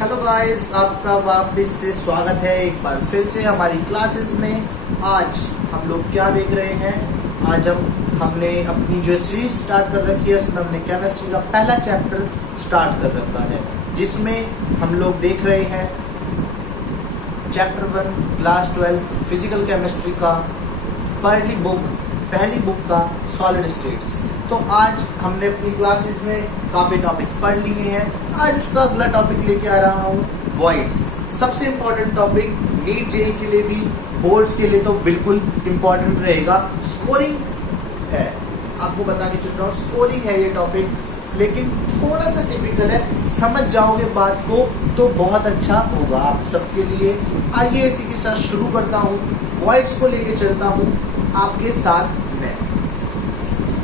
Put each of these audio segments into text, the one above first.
Hello guys, आपका वापस से स्वागत है एक बार फिर से हमारी क्लासेस में। आज हम लोग क्या देख रहे हैं? आज हमने अपनी जो सीरीज स्टार्ट कर रखी है उसमें हमने केमिस्ट्री का पहला चैप्टर स्टार्ट कर रखा है, जिसमें हम लोग देख रहे हैं चैप्टर 1 क्लास 12 फिजिकल केमिस्ट्री का पहली बुक का सॉलिड स्टेट्स। तो आज हमने अपनी क्लासेस में काफ़ी टॉपिक्स पढ़ लिए हैं। आज उसका अगला टॉपिक लेके आ रहा हूँ वॉइड्स। सबसे इम्पोर्टेंट टॉपिक नीट जेईई के लिए भी, बोर्ड्स के लिए तो बिल्कुल इम्पोर्टेंट रहेगा। स्कोरिंग है, आपको बता के चल रहा हूँ, स्कोरिंग है ये टॉपिक, लेकिन थोड़ा सा टिपिकल है। समझ जाओगे बात को तो बहुत अच्छा होगा आप सबके लिए। आइए इसी के साथ शुरू करता हूँ, वॉइड्स को लेके चलता हूँ आपके साथ मैं।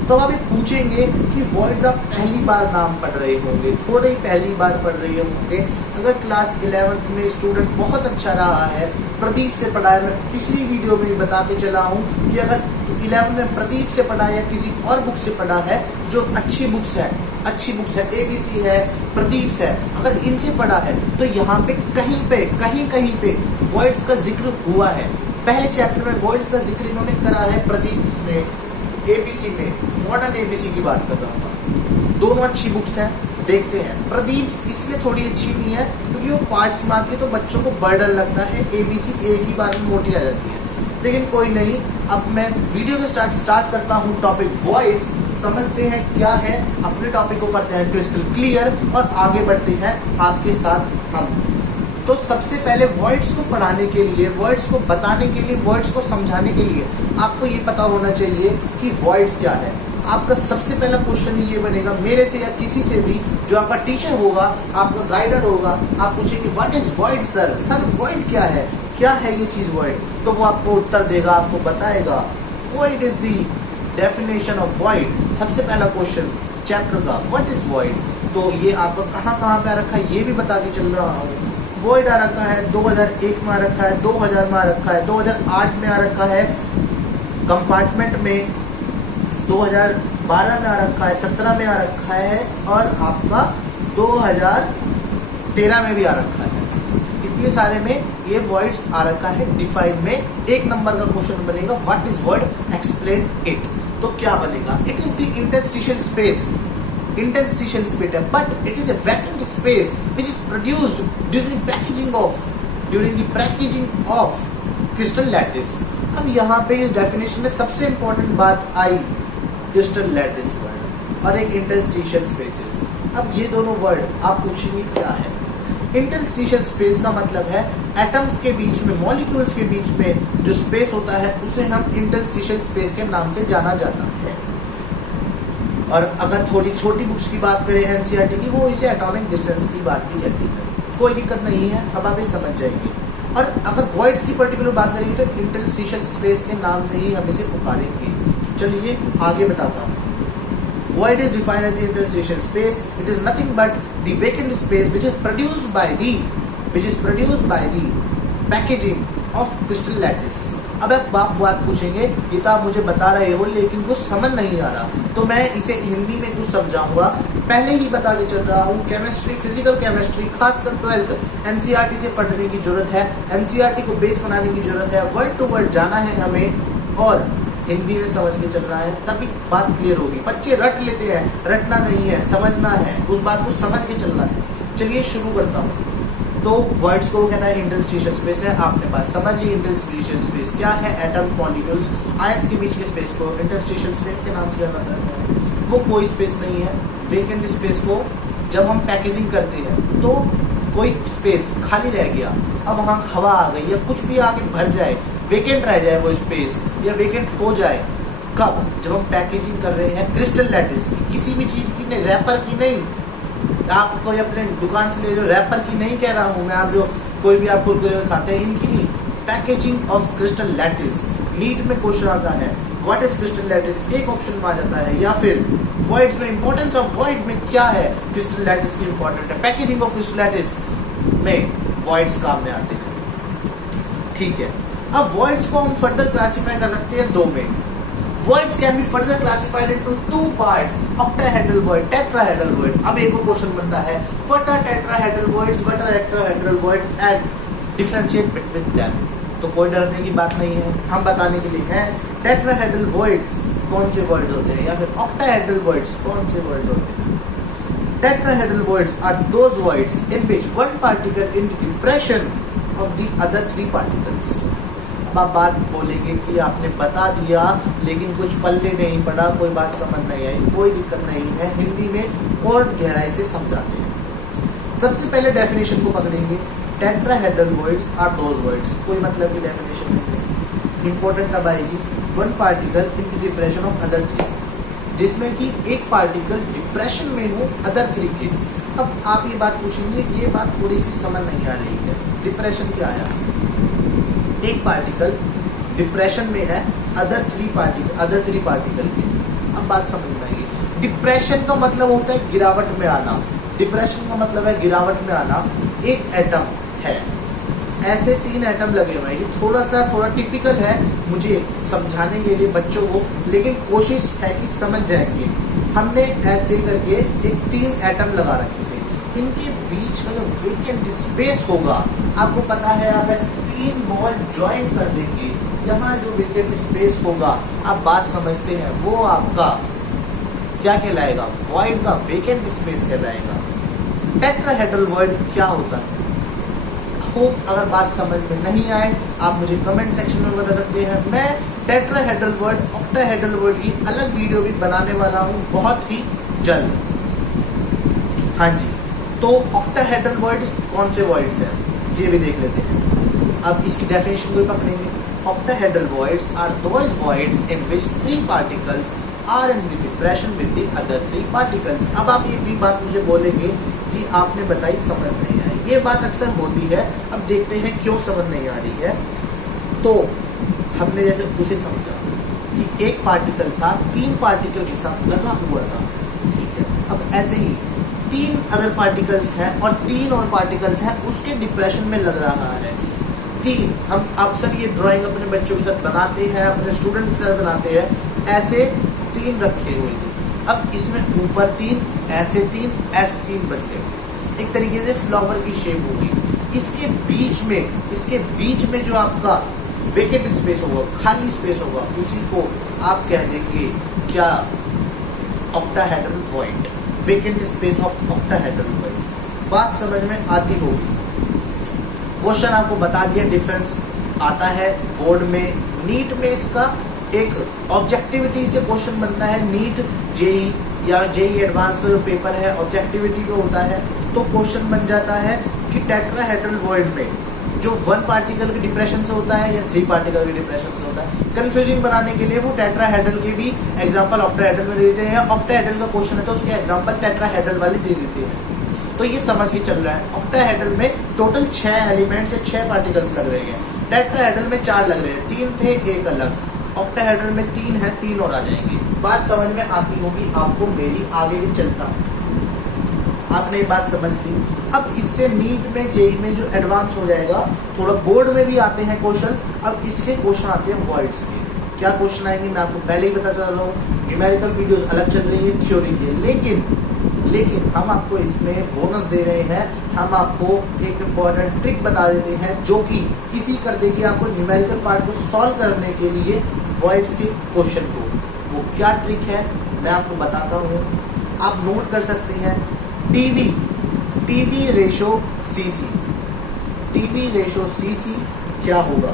तो आप पूछेंगे कि वॉइड्स आप पहली बार नाम पढ़ रहे होंगे, थोड़े ही पहली बार पढ़ रहे होंगे। अगर क्लास 11th में स्टूडेंट बहुत अच्छा रहा है, प्रदीप से पढ़ा है, मैं पिछली वीडियो में बता के चला हूँ कि अगर 11th में प्रदीप से पढ़ा है या किसी और बुक से पढ़ा है जो अच्छी बुक्स है ABC है, प्रदीप है, अगर इनसे पढ़ा है तो यहाँ पे कहीं पे वॉइड्स का जिक्र हुआ है। पहले चैप्टर में वॉइड्स का जिक्र इन्होंने करा है प्रदीप ने, ABC में, मॉडर्न ABC की बात कर रहा हूँ। दोनों अच्छी बुक्स हैं, देखते हैं। प्रदीप इसलिए थोड़ी अच्छी नहीं है क्योंकि वो पार्ट्स में आती है तो बच्चों को बर्डन लगता है, ABC एक ही बार में मोटी आ जाती है। लेकिन कोई नहीं, अब मैं वीडियो को स्टार्ट करता हूँ। टॉपिक वॉइड्स समझते हैं क्या है, अपने टॉपिक को करते हैं क्रिस्टल क्लियर और आगे बढ़ते हैं आपके साथ हम। तो सबसे पहले वर्ड्स को पढ़ाने के लिए, वर्ड्स को बताने के लिए, वर्ड्स को समझाने के लिए आपको ये पता होना चाहिए कि वर्ड्स क्या है। आपका सबसे पहला क्वेश्चन ये बनेगा मेरे से या किसी से भी, जो आपका टीचर होगा, आपका गाइडर होगा, आप पूछेंगे what is word sir, word क्या है ये चीज़ वर्ड, तो वो आपको उत्तर देगा, आपको बताएगा word is the definition of word. सबसे पहला क्वेश्चन चैप्टर का व्हाट इज वर्ड, तो ये आपका कहाँ पे आ रखा है ये भी बता के चल रहा हूँ। वॉइड आ रखा है 2001 में आ रखा है, 2000 में आ रखा है, 2008 में आ रखा है, कंपार्टमेंट में 2012 में आ रखा है, 17 में आ रखा है और आपका 2013 में भी आ रखा है। इतने सारे में ये वर्ड्स आ रखा है। डिफाइन में एक नंबर का क्वेश्चन बनेगा what is word, explain it. तो क्या बनेगा? It is the interstitial space है, but it is a vacant space which is produced during the packaging of crystal lattice। अब यहाँ पे इस डेफिनेशन में सबसे इंपॉर्टेंट बात आई क्रिस्टल लैटिस वर्ड और एक इंटरस्टिशियल स्पेसेस। अब ये दोनों वर्ड आप पूछेंगे क्या है। इंटरस्टिशियल स्पेस का मतलब है एटम्स के बीच में, मॉलिक्यूल्स के बीच में जो स्पेस होता है उसे हम इंटरस्टिशियल स्पेस के नाम से जाना जाता है। और अगर थोड़ी छोटी बुक्स की बात करें एनसीईआरटी की, वो इसे एटॉमिक डिस्टेंस की बात भी कहती है। कोई दिक्कत नहीं है, अब आप ये समझ जाएंगे। और अगर वॉइड्स की पर्टिकुलर बात करेंगे तो इंटरस्टिशियल स्पेस के नाम से ही हम इसे पुकारेंगे। चलिए आगे बताता हूँ। Void is defined as the interstitial space. It is nothing but the vacant space which is produced by the packaging of crystal lattice। अब आप बात पूछेंगे ये तो आप मुझे बता रहे हो लेकिन कुछ समझ नहीं आ रहा, तो मैं इसे हिंदी में कुछ समझाऊंगा। पहले ही बता के चल रहा हूँ, केमिस्ट्री, फिजिकल केमिस्ट्री, खासकर 12th एनसीईआरटी से पढ़ने की जरूरत है, एनसीईआरटी को बेस बनाने की जरूरत है, वर्ड टू वर्ड जाना है हमें और हिंदी में समझ के चल रहा है, तभी बात क्लियर होगी। बच्चे रट लेते हैं, रटना नहीं है, समझना है, उस बात को समझ के चलना है। चलिए शुरू करता हूँ। तो वर्ड्स को कहना है इंटरस्टिशियल स्पेस है, आपने बात समझ ली। इंटरस्टिशियल स्पेस क्या है? एटम्स, मॉलिक्यूल्स, आयंस के बीच के स्पेस को इंटरस्टिशियल स्पेस के नाम से जाना जाता है। वो कोई स्पेस नहीं है। वेकेंट स्पेस को जब हम पैकेजिंग करते हैं तो कोई स्पेस खाली रह गया, अब वहाँ हवा आ गई या कुछ भी आके भर जाए, वेकेंट रह जाए वो स्पेस या वेकेंट हो जाए, कब? जब हम पैकेजिंग कर रहे हैं क्रिस्टल लैटिस की, किसी भी चीज़ की नहीं, रैपर की नहीं। आप कोई अपने दुकान से ले जो रैपर की नहीं कह रहा हूँ मैं, आप जो कोई भी आप कुरकुरे खाते हैं इनकी नहीं, packaging of crystal lattice. NEET में क्वेश्चन आता है व्हाट इज क्रिस्टल लैटिस, एक ऑप्शन में आ जाता है, या फिर वॉइड्स में इंपॉर्टेंस ऑफ वॉइड में क्या है, क्रिस्टल लैटिस की इंपॉर्टेंट है, पैकेजिंग ऑफ क्रिस्टल लैटिस में वॉइड्स काम में आते हैं। ठीक है, अब वॉइड्स को हम फर्दर क्लासीफाई कर सकते हैं दो में। Voids can be further classified into two parts: octahedral void, tetrahedral void. अब एक और क्वेश्चन बनता है, what are tetrahedral voids, what are octahedral voids and differentiate between them. तो कोई डरने की बात नहीं है, हम बताने के लिए हैं tetrahedral voids कौन से voids होते हैं या फिर octahedral voids कौन से voids होते हैं. Tetrahedral voids are those voids in which one particle in depression of the other three particles. आप बात बोलेंगे कि आपने बता दिया लेकिन कुछ पल्ले नहीं पड़ा, कोई बात समझ नहीं आई, कोई दिक्कत नहीं है, हिंदी में और गहराई से समझाते हैं. सबसे पहले डेफिनेशन को पकड़ेंगे. Tetrahedral voids are those voids, कोई मतलब की डेफिनेशन नहीं है, इंपॉर्टेंट तब आएगी. One particle in depression of other three, जिसमें कि एक पार्टिकल डिप्रेशन में हो अदर थ्री के. अब आप ये बात पूछेंगे, ये बात थोड़ी सी समझ नहीं आ रही है, डिप्रेशन क्या आया. एक पार्टिकल डिप्रेशन में है अदर थ्री पार्टिकल के. अब बात समझ में आएगी. डिप्रेशन का मतलब होता है गिरावट में आना. डिप्रेशन का मतलब है गिरावट में आना. एक एटम है, ऐसे 3 एटम लगे हुए हैं. ये थोड़ा टिपिकल है मुझे समझाने के लिए बच्चों को, लेकिन कोशिश है कि समझ जाएंगे. हमने ऐसे करके एक 3 एटम लगा रखे थे. इनके बीच का जो वेकेंट स्पेस होगा, आपको पता है, आप ऐसे 3 बॉल ज्वाइन कर देंगे, यहाँ जो वेकेंट स्पेस होगा, आप बात समझते हैं, वो आपका क्या कहलाएगा, वॉइड का वेकेंट स्पेस कहलाएगा. टेट्राहेड्रल वॉइड क्या होता है. होप अगर बात समझ में नहीं आए आप मुझे कमेंट सेक्शन में बता सकते हैं. मैं टेट्राहेड्रल वॉइड, ऑक्टाहेड्रल वॉइड की अलग वीडियो भी बनाने वाला हूँ बहुत ही जल्द. हाँ जी, तो ऑक्टाहेड्रल वॉइड कौन से वॉइड्स हैं ये भी देख लेते हैं. अब इसकी डेफिनेशन को पकड़ेंगे. Octahedral voids are those voids in which 3 particles are in the depression with the other 3 particles. अब आप ये भी बात मुझे बोलेंगे कि आपने बताई समझ नहीं आई. ये बात अक्सर होती है. अब देखते हैं क्यों समझ नहीं आ रही है. तो हमने जैसे उसे समझा कि एक पार्टिकल था, 3 पार्टिकल के साथ लगा हुआ था, ठीक है. अब ऐसे ही 3 अदर पार्टिकल्स हैं और 3 और पार्टिकल्स हैं, उसके डिप्रेशन में लग रहा है. 3 हम अक्सर ये ड्राइंग अपने बच्चों के साथ बनाते हैं, अपने स्टूडेंट के साथ बनाते हैं. ऐसे 3 रखे हुए थे. अब इसमें ऊपर 3, ऐसे 3 बन गए. एक तरीके से फ्लावर की शेप होगी. इसके बीच में जो आपका वेकेंट स्पेस होगा, खाली स्पेस होगा, उसी को आप कह देंगे क्या, octahedral void. Vacant space of octahedral void. बात समझ में आती होगी. क्वेश्चन आपको बता दिया, डिफरेंस आता है बोर्ड में. नीट में इसका एक ऑब्जेक्टिविटी से क्वेश्चन बनता है. नीट जेई या जेई एडवांस का जो पेपर है ऑब्जेक्टिविटी पे होता है, तो क्वेश्चन बन जाता है कि टेट्राहेड्रल वॉइड में जो 1 पार्टिकल के डिप्रेशन से होता है या 3 पार्टिकल के डिप्रेशन से होता है. कंफ्यूजिंग बनाने के लिए वो टेट्राहेड्रल के भी एग्जांपल ऑक्टाहेड्रल में दे देते हैं. ऑक्टाहेड्रल का क्वेश्चन है तो उसके एग्जांपल टेट्राहेड्रल वाले दे देते हैं. तो ये समझ के चल रहा है. ऑक्टाहेड्रल में टोटल 6 एलिमेंट्स या 6 पार्टिकल्स लग रहे हैं. टेट्राहेड्रल में 4 लग रहे हैं, 3 थे, 1 अलग. ऑक्टाहेड्रल में 3 है, 3 और आ जाएंगी. बात समझ में आती होगी आपको मेरी. आगे भी चलता हूँ, आपने ये बात समझ ली. अब इससे नीट में, जेई में जो एडवांस हो जाएगा, थोड़ा बोर्ड में भी आते हैं क्वेश्चंस. अब इसके क्वेश्चन आते हैं वॉइड्स के. क्या क्वेश्चन आएंगे मैं आपको पहले ही बता चल रहा हूँ. न्यूमेरिकल वीडियोस अलग चल रही है थ्योरी के, लेकिन हम आपको इसमें बोनस दे रहे हैं. हम आपको एक इम्पॉर्टेंट ट्रिक बता देते हैं जो कि इसी कर देगी आपको न्यूमेरिकल पार्ट को सॉल्व करने के लिए वॉइड्स के क्वेश्चन को. वो क्या ट्रिक है मैं आपको बताता हूँ, आप नोट कर सकते हैं. टीवी रेशो सीसी क्या होगा.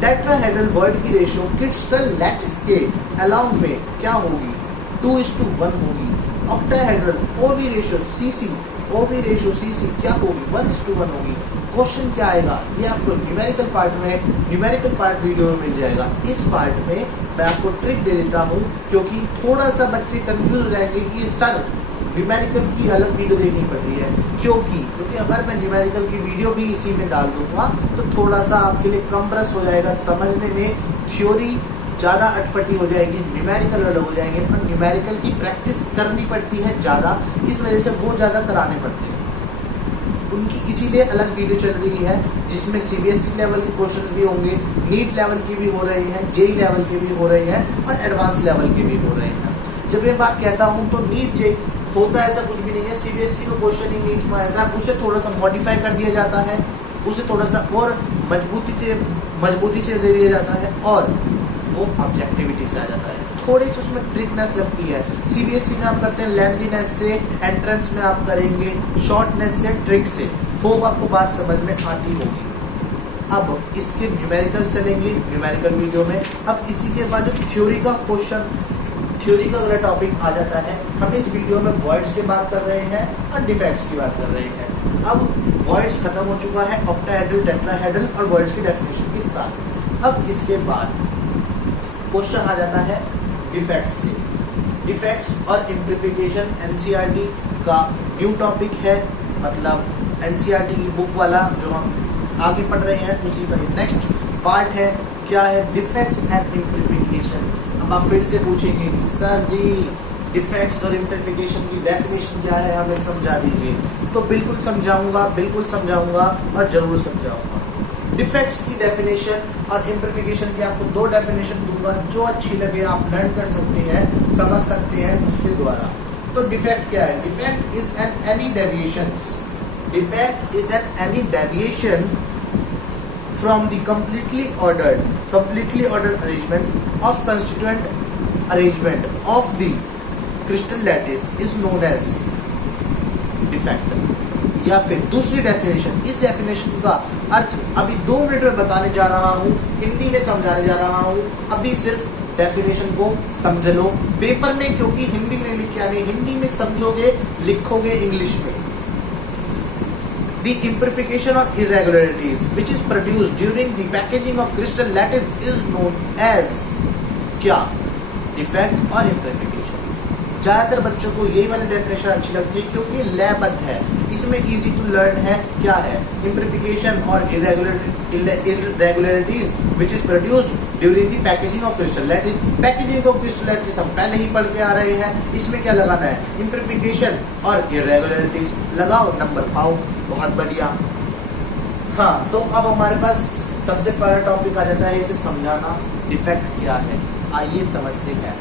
टेट्राहेड्रल वॉइड की रेशो क्रिस्टल लैटिस के अलाउंग में क्या होगी, 2:1 होगी. ऑक्टाहेड्रल ओवी रेशो सीसी क्या होगी, 1:1 होगी. क्वेश्चन क्या आएगा ये आपको न्यूमेरिकल पार्ट वीडियो में मिल जाएगा. इस पार्ट में मैं आपको ट्रिक दे देता हूँ, क्योंकि थोड़ा सा बच्चे कंफ्यूज हो जाएंगे कि सर न्यूमेरिकल की अलग वीडियो देखनी पड़ रही है. क्योंकि अगर मैं न्यूमेरिकल की वीडियो भी इसी में डाल दूंगा तो थोड़ा सा आपके लिए कम्प्रेस हो जाएगा समझने में. थ्योरी ज़्यादा अटपटी हो जाएगी, न्यूमेरिकल अलग हो जाएंगे, और न्यूमेरिकल की प्रैक्टिस करनी पड़ती है ज़्यादा, इस वजह से वो ज़्यादा कराने पड़ते हैं. उनकी इसीलिए अलग वीडियो चल रही है, जिसमें CBSE लेवल के क्वेश्चंस भी होंगे, नीट लेवल के भी हो रहे हैं, जेई लेवल के भी हो रहे हैं और एडवांस लेवल के भी हो रहे हैं। जब ये बात कहता हूँ तो नीट जे होता ऐसा कुछ भी नहीं है, CBSE का क्वेश्चन ही नीट में आएगा, उसे थोड़ा सा मॉडिफाई कर दिया जाता है, उसे थोड़ा सा और मजबूती से दे दिया जाता है और वो ऑब्जेक्टिविटी से आ जाता है, थोड़ी सी उसमें ट्रिकनेस लगती है। CBSE में आप करते हैं लेंथीनेस से, एंट्रेंस में आप करेंगे शॉर्टनेस से, ट्रिक से। होप आपको बात समझ में आती होगी। अब इसके न्यूमेरिकल्स चलेंगे न्यूमेरिकल वीडियो में। अब इसी के बाद जो थ्योरी का क्वेश्चन, थ्योरी का अगला टॉपिक आ जाता है। हम इस वीडियो में वॉइड्स की बात कर रहे हैं और डिफेक्ट्स की बात कर रहे हैं। अब वॉइड्स खत्म हो चुका है ऑक्टाहेड्रल, टेट्राहेड्रल और वर्ड्स की डेफिनेशन के साथ। अब इसके बाद क्वेश्चन आ जाता है डिफेक्ट से। डिफेक्ट्स और इम्प्लीफिकेशन NCERT का न्यू टॉपिक है, मतलब NCERT की बुक वाला जो हम आगे पढ़ रहे हैं उसी का नेक्स्ट पार्ट है। क्या है? डिफेक्ट्स एंड इम्प्लीफिकेशन। अब आप फिर से पूछेंगे कि सर जी डिफेक्ट्स और इम्प्लीफिकेशन की डेफिनेशन क्या है, हमें समझा दीजिए। तो बिल्कुल समझाऊंगा और ज़रूर समझाऊंगा। डिफेक्ट्स की डेफिनेशन और इम्प्लीफिकेशन की आपको दो डेफिनेशन दूंगा, जो अच्छी लगे आप लर्न कर सकते हैं, समझ सकते हैं उसके द्वारा। तो डिफेक्ट क्या है? Defect is an any deviations. Defect is an any deviation from the completely ordered arrangement of constituent arrangement of the crystal lattice is known as defect। या फिर दूसरी डेफिनेशन, इस डेफिनेशन का अर्थ अभी 2 मिनट में बताने जा रहा हूँ, हिंदी में समझाने जा रहा हूँ। अभी सिर्फ डेफिनेशन को समझ लो पेपर में, क्योंकि हिंदी में लिख के आने, हिंदी में समझोगे, लिखोगे इंग्लिश में। The imperfection or irregularities which is produced during the packaging of crystal lattice is known as क्या? Defect और imperfection। ज़्यादातर बच्चों को यही वाली डेफिनेशन अच्छी लगती है क्योंकि लयबद्ध है, इसमें इजी टू लर्न है। क्या है? imperfection और irregularities which is produced during the packaging of crystal lattice। Packaging of crystal lattice हम पहले ही पढ़ के आ रहे हैं, इसमें क्या लगाना है? imperfection और irregularities लगाओ, नंबर पाओ। बहुत बढ़िया। हाँ, तो अब हमारे पास सबसे पहला टॉपिक आ जाता है, इसे समझाना, डिफेक्ट क्या है। आइए समझते हैं।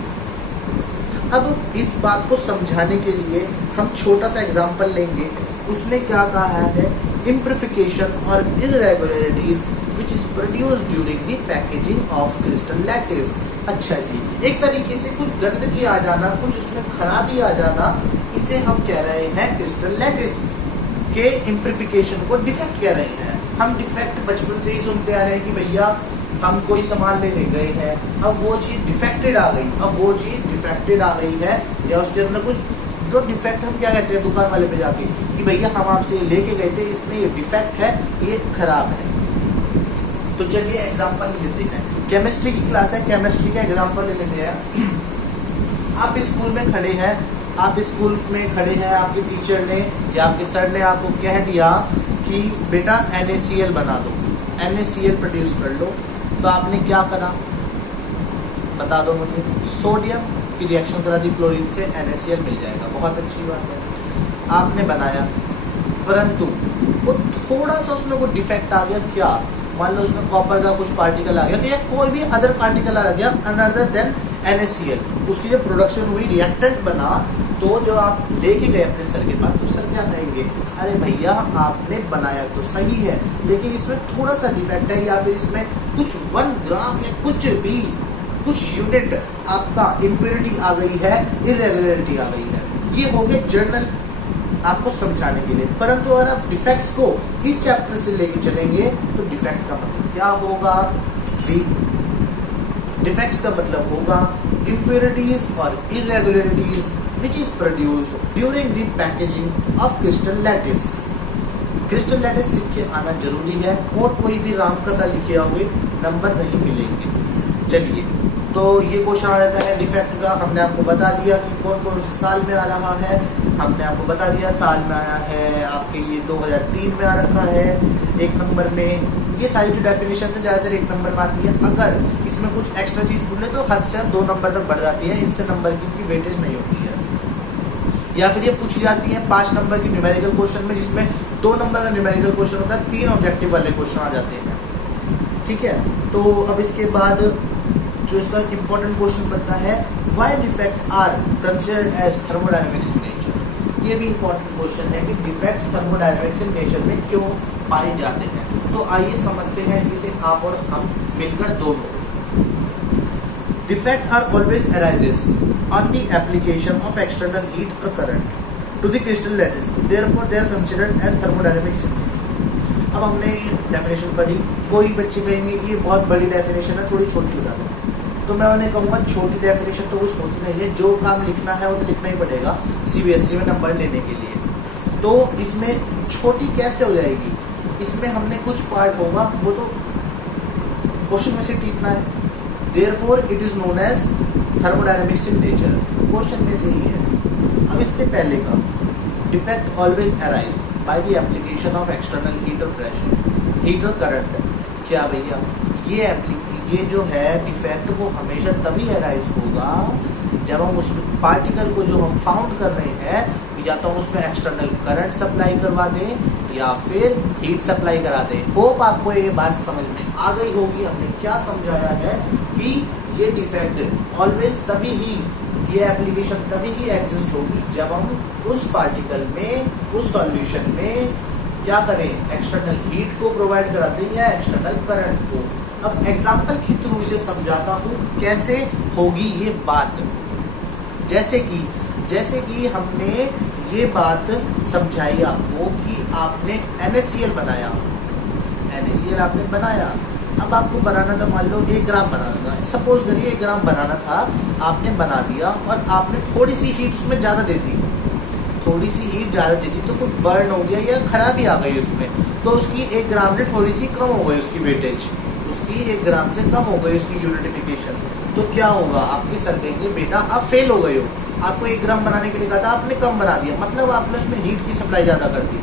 अब इस बात को समझाने के लिए हम छोटा सा एग्जांपल लेंगे। उसने क्या कहा है? इम्प्रीफिकेशन और irregularities which is produced during the packaging of crystal lattice. अच्छा जी, एक तरीके से कुछ गंदगी आ जाना, कुछ उसमें खराबी आ जाना, इसे हम कह रहे हैं क्रिस्टल लैटिस के इम्प्रीफिकेशन को डिफेक्ट कह रहे हैं। हम डिफेक्ट बचपन से ही सुनते आ रहे हैं कि भैया हम कोई सामान लेने गए हैं, अब वो चीज़ डिफेक्टेड आ गई, है या उसके अंदर कुछ जो डिफेक्ट, हम क्या कहते हैं दुकान वाले पे जाके कि भैया हम आपसे लेके गए थे, इसमें ये डिफेक्ट है, ये खराब है। तो चलिए एग्जांपल लेते हैं। केमिस्ट्री की क्लास है, केमिस्ट्री का एग्जांपल ले लेते हैं। आप स्कूल में खड़े हैं, आपके टीचर ने या आपके सर ने आपको कह दिया कि बेटा NaCl बना दो, NaCl प्रोड्यूस कर लो। तो आपने क्या करा, बता दो मुझे? सोडियम की रिएक्शन करा दी क्लोरीन से, NaCl मिल जाएगा, बहुत अच्छी बात है। आपने बनाया, परंतु वो थोड़ा सा उसमें कोई डिफेक्ट आ गया। क्या? मान लो उसमें कॉपर का कुछ पार्टिकल आ गया या कोई भी अदर पार्टिकल आ गया अनदर देन NaCl। उसकी जब प्रोडक्शन हुई, रिएक्टेंट बना, तो जो आप लेके गए अपने सर के पास, तो सर क्या कहेंगे? अरे भैया आपने बनाया तो सही है, लेकिन इसमें थोड़ा सा डिफेक्ट है, या फिर इसमें कुछ 1 ग्राम या कुछ यूनिट आपका इम्प्योरिटी आ गई है, इरेगुलरिटी आ गई है। ये हो गए जर्नल आपको समझाने के लिए। परंतु अगर आप डिफेक्ट्स को इस चैप्टर से लेके चलेंगे तो डिफेक्ट का मतलब क्या होगा? डिफेक्ट्स का मतलब होगा इम्प्योरिटीज और irregularities which is produced during the packaging of crystal lattice। Crystal lattice लिख के आना जरूरी है, और कोई भी रामकथा लिखे हुए नंबर नहीं मिलेंगे। चलिए, तो ये क्वेश्चन आ जाता है डिफेक्ट का। हमने आपको बता दिया कि कौन कौन से साल में आ रहा है, हमने आपको बता दिया साल में आया है आपके ये 2003 में आ रखा है 1 नंबर में। ये सारी जो डेफिनेशन है ज़्यादातर 1 नंबर में आती है। अगर इसमें कुछ एक्स्ट्रा चीज़ बोले तो हद से 2 नंबर तक बढ़ जाती है, इससे नंबर की वेटेज नहीं होती है। या फिर ये पूछी जाती है 5 नंबर की न्यूमेरिकल क्वेश्चन में, जिसमें 2 नंबर का न्यूमेरिकल क्वेश्चन होता है, 3 ऑब्जेक्टिव वाले क्वेश्चन आ जाते हैं। ठीक है, तो अब इसके बाद जो इसका इंपॉर्टेंट क्वेश्चन बनता है, why defect are considered as thermodynamics in nature. ये भी इंपॉर्टेंट क्वेश्चन है कि डिफेक्ट्स थर्मोडायनेमिक्स इन नेचर में क्यों पाए जाते हैं। तो आइए समझते हैं इसे आप और हम मिलकर दोनों। Defect are always arises on the application of external heat or current to the crystal lattice. Therefore, they are considered as thermodynamics in nature. अब हमने डेफिनेशन पढ़ी, कोई बच्चे कहेंगे कि ये बहुत बड़ी डेफिनेशन है, थोड़ी छोटी बता दो। तो मैं उन्हें कहूँगा छोटी डेफिनेशन तो कुछ होती नहीं है, जो काम लिखना है वो तो लिखना ही पड़ेगा सीबीएसई में नंबर लेने के लिए। तो इसमें छोटी कैसे हो जाएगी, इसमें हमने कुछ पार्ट होगा वो तो क्वेश्चन में से टीपना है। Therefore, it is known as thermodynamics in nature. Question में से ही है। अब इससे पहले का defect always arise by the application of external heat और प्रेशर, हीट और करंट। क्या भैया, ये जो है डिफेक्ट वो हमेशा तभी अराइज होगा जब हम उस पार्टिकल को जो हम फाउंड कर रहे हैं, या तो हम उसमें एक्सटर्नल करंट सप्लाई करवा दें या फिर हीट सप्लाई करा दें। होप आपको ये बात समझ में आ गई होगी। हमने क्या समझाया है कि ये डिफेक्ट ऑलवेज तभी ही, ये एप्लीकेशन तभी ही एग्जिस्ट होगी जब हम उस पार्टिकल में, उस सॉल्यूशन में क्या करें, एक्सटर्नल हीट को प्रोवाइड करा दें या एक्सटर्नल करंट को। अब एग्जाम्पल के थ्रू इसे समझाता हूँ कैसे होगी ये बात। जैसे कि हमने ये बात समझाई आपको कि आपने NaCl बनाया, NaCl आपने बनाया। अब आपको बनाना था, मान लो 1 ग्राम बनाना था, सपोज करिए 1 ग्राम बनाना था, आपने बना दिया और आपने थोड़ी सी हीट उसमें ज़्यादा दे दी, थोड़ी सी हीट ज़्यादा दे दी तो कुछ बर्न हो गया या खराबी आ गई उसमें, तो उसकी 1 ग्राम से थोड़ी सी कम हो गई उसकी वेटेज, उसकी 1 ग्राम से कम हो गई उसकी यूनिटिफिकेशन। तो क्या होगा, आपके सर कहेंगे बेटा आप फेल हो गए हो, आपको 1 ग्राम बनाने के लिए कहा था, आपने कम बना दिया, मतलब आपने उसमें हीट की सप्लाई ज़्यादा कर दी।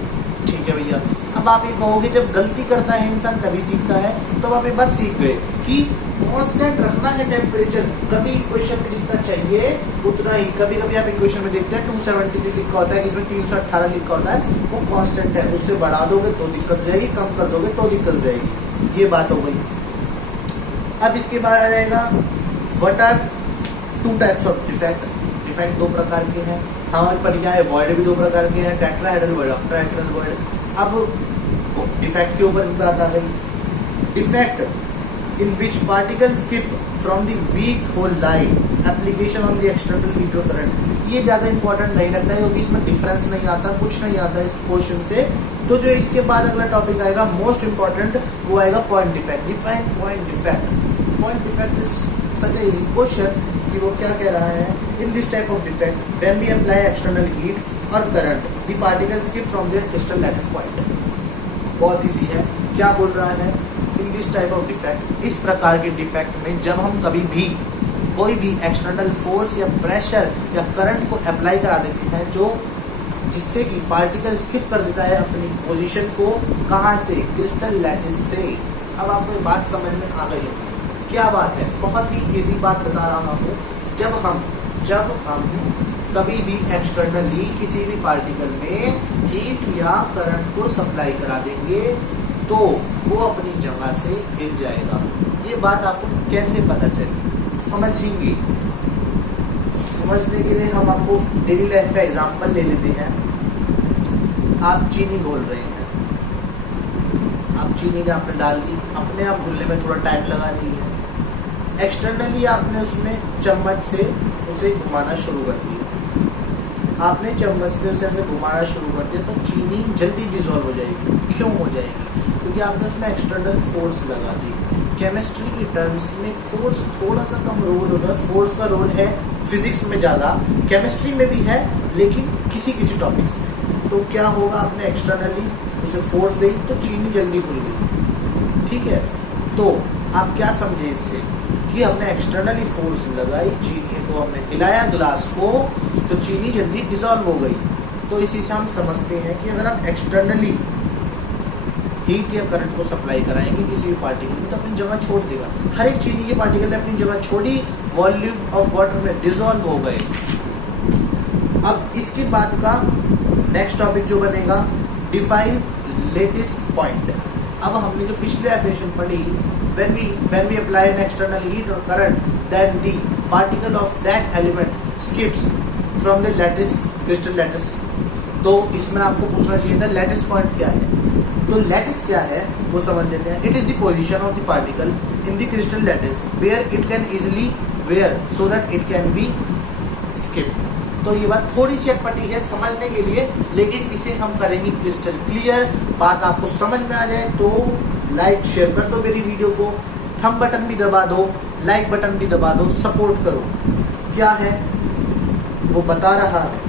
ठीक है भैया, अब आप ये कहोगे जब गलती करता है इंसान तभी सीखता है, तो आप ये बस सीख गए कि कांस्टेंट रखना है टेम्परेचर, कभी इक्वेशन में जितना चाहिए उतना ही। कभी कभी आप इक्वेशन में देखते हैं 273 लिखा होता है, इसमें 318 लिखा होता है, वो कांस्टेंट है, उससे बढ़ा दोगे तो दिक्कत हो जाएगी, कम कर दोगे तो दिक्कत हो जाएगी। ये बात हो गई। अब इसके बाद आ जाएगा what are 2 types of defect. Defect 2 प्रकार के हैं, हमारे पर क्या है, वॉइड भी 2 प्रकार के हैं, टेट्राहेड्रल वॉइड, ऑक्टाहेड्रल वॉइड। अब डिफेक्ट के ऊपर बात आ गई। Defect in which particle skip from the week whole line application on the external heat और करंट। ये ज़्यादा इंपॉर्टेंट नहीं लगता है क्योंकि इसमें डिफरेंस नहीं आता, कुछ नहीं आता इस क्वेश्चन से। तो जो इसके बाद अगला टॉपिक आएगा मोस्ट इंपॉर्टेंट, वो आएगा point defect. Define point defect. Point defect is such a easy question कि वो क्या कह रहा है, in this type of defect when we apply external heat और current the particle skip from their crystal lattice point. बहुत easy है, क्या बोल रहा है, in this type of defect, इस प्रकार के डिफेक्ट में जब हम कभी भी कोई भी एक्सटर्नल फोर्स या प्रेशर या करंट को अप्लाई करा देते हैं जो जिससे कि पार्टिकल स्किप कर देता है अपनी पोजीशन को, कहाँ से, क्रिस्टल लैटिस से। अब आपको ये बात समझ में आ गई होगी। क्या बात है, बहुत ही इजी बात बता रहा हूँ। जब हम कभी भी एक्सटर्नली किसी भी पार्टिकल में हीट या करंट को सप्लाई करा देंगे तो वो अपनी जगह से हिल जाएगा। ये बात आपको कैसे पता चली, समझेंगे। समझने के लिए हम आपको डेली लाइफ का एग्जांपल ले लेते हैं। आप चीनी घोल रहे हैं, आप चीनी आपने डाल दी, अपने आप घुलने में थोड़ा टाइम लगा रही है। एक्सटर्नली आपने उसमें चम्मच से उसे घुमाना शुरू कर दिया, आपने चम्मच से उसे घुमाना शुरू कर दिया तो चीनी जल्दी डिसॉल्व हो जाएगी। क्यों हो जाएगी, क्योंकि आपने उसमें एक्सटर्नल फोर्स लगा दी। केमिस्ट्री की टर्म्स में फोर्स थोड़ा सा कम रोल होता है, फोर्स का रोल है फिजिक्स में ज़्यादा, केमिस्ट्री में भी है लेकिन किसी किसी टॉपिक्स में। तो क्या होगा, आपने एक्सटर्नली उसे फोर्स दी तो चीनी जल्दी घुल गई। ठीक है, तो आप क्या समझे इससे कि हमने एक्सटर्नली फोर्स लगाई, चीनी को हमने हिलाया ग्लास को, तो चीनी जल्दी डिसॉल्व हो गई। तो इसी से हम समझते हैं कि अगर आप एक्सटर्नली हीट या करंट को सप्लाई कराएंगे किसी भी पार्टिकल में तो अपनी जगह छोड़ देगा। हर एक चीनी के पार्टिकल ने अपनी जगह छोड़ी, वॉल्यूम ऑफ वाटर में डिसॉल्व हो गए। अब इसके बाद का नेक्स्ट टॉपिक जो बनेगा डिफाइन लेटिस पॉइंट। अब हमने जो पिछले डेफिनेशन पढ़ी, when we apply an external heat or current, then the particle of that element skips from the lattice, crystal lattice। तो इसमें आपको पूछना चाहिए था लैटिस पॉइंट क्या है। तो लैटिस क्या है वो समझ लेते हैं। It is the position of the particle in the crystal lattice where it can easily where so that it can be skip. तो ये बात थोड़ी सी अटपटी है समझने के लिए, लेकिन इसे हम करेंगे क्रिस्टल क्लियर। बात आपको समझ में आ जाए तो लाइक शेयर कर दो मेरी वीडियो को, थंब बटन भी दबा दो, लाइक बटन भी दबा दो, सपोर्ट करो। क्या है वो बता रहा है,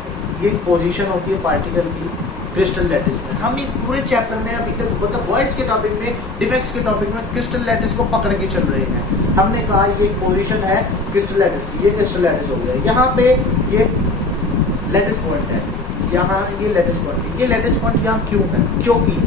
ये पोजीशन होती है पार्टिकल की क्रिस्टल लैटिस में। हम इस पूरे चैप्टर में अभी तक मतलब वॉइड्स के टॉपिक में, डिफेक्ट्स के टॉपिक में क्रिस्टल लैटिस को पकड़ के चल रहे हैं। हमने कहा ये पोजीशन है क्रिस्टल लैटिस की, ये क्रिस्टल लैटिस हो गया। यहाँ पे ये लैटिस पॉइंट है, यहाँ ये लैटिस पॉइंट है। ये लैटिस पॉइंट यहाँ क्यों है? क्योंकि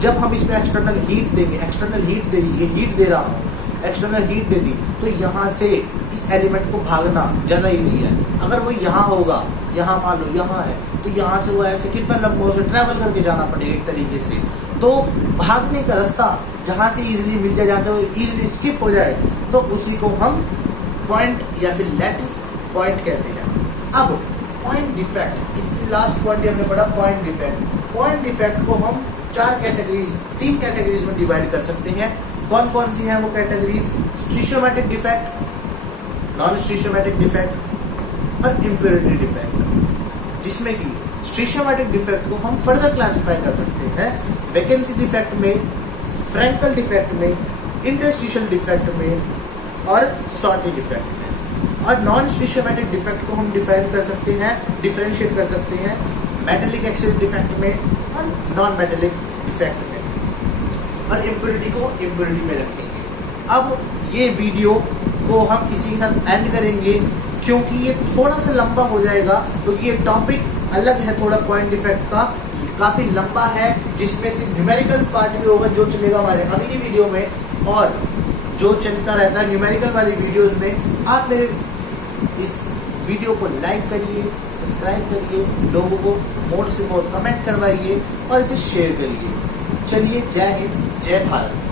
जब हम इसमें एक्सटर्नल हीट देंगे, एक्सटर्नल हीट दे दी, ये हीट दे रहा हूँ, एक्सटर्नल हीट दे दी, तो यहाँ से इस एलिमेंट को भागना ज़्यादा इजी है। अगर वो यहाँ होगा, यहाँ मान लो यहाँ है, तो यहाँ से वो ऐसे कितना लंबा से ट्रैवल करके जाना पड़ेगा एक तरीके से। तो भागने का रास्ता जहाँ से इजीली मिल जाए, जहाँ से वो इजीली स्किप हो जाए, तो उसी को हम पॉइंट या फिर लैटिस पॉइंट कहते हैं। अब पॉइंट डिफेक्ट, इससे लास्ट पॉइंट हमने पढ़ा पॉइंट डिफेक्ट। पॉइंट डिफेक्ट को हम तीन कैटेगरीज में डिवाइड कर सकते हैं। कौन कौन सी हैं वो कैटेगरीज? स्टीशियोमेट्रिक डिफेक्ट, नॉन स्टीशियोमेट्रिक डिफेक्ट और इम्प्योरिटी डिफेक्ट। जिसमें कि स्टीशियोमेट्रिक डिफेक्ट को हम फर्दर क्लासिफाई कर सकते हैं वैकेंसी डिफेक्ट में, फ्रैंकल डिफेक्ट में, इंटरस्टिशियल डिफेक्ट में और सॉर्टी डिफेक्ट में। और नॉन स्टीशियोमेट्रिक डिफेक्ट को हम डिफाइन कर सकते हैं, डिफरेंशिएट कर सकते हैं मेटेलिक एक्सेस डिफेक्ट में और नॉन मेटेलिक डिफेक्ट में, और इम्प्योरिटी को इम्प्योरिटी में रखेंगे। अब ये वीडियो को हम इसी के साथ एंड करेंगे क्योंकि ये थोड़ा सा लंबा हो जाएगा, क्योंकि ये टॉपिक अलग है थोड़ा पॉइंट डिफेक्ट का, काफ़ी लंबा है, जिसमें से न्यूमेरिकल्स पार्ट भी होगा जो चलेगा हमारे अगली वीडियो में, और जो चलता रहता है न्यूमेरिकल वाली वीडियोस में। आप मेरे इस वीडियो को लाइक करिए, सब्सक्राइब करिए, लोगों को मोर से मोर कमेंट करवाइए और इसे शेयर करिए। चलिए, जय हिंद, जय भारत।